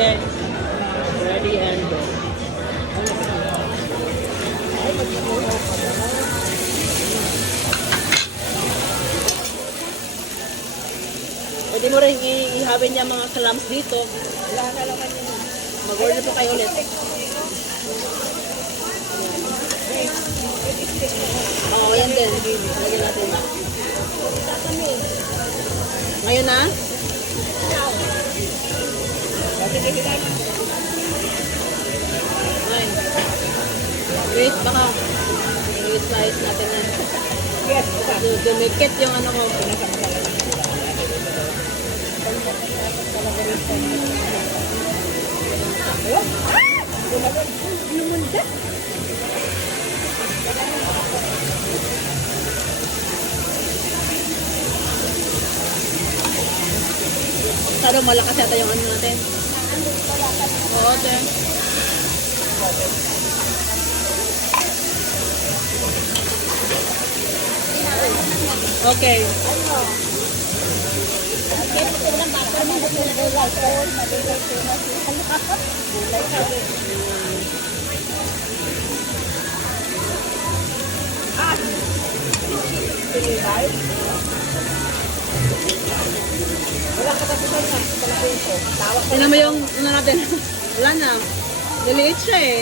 Okay. Ready and go. Pwede mo rin ihawin niya mga clams dito. Wala na naman yun. Mag-order po kayo ulit. Oo, yan din. Lagyan natin. Ngayon na? Ay. Wait, baka. Wait, slice natin yan. Yes, Dumikit yung ano ko. lumunda. Saro malakas yata yung ano natin. Oo, te. Okay. Wala ka tapos na. Tawag Tignan mo yung ano natin. Wala na. Diliit siya eh.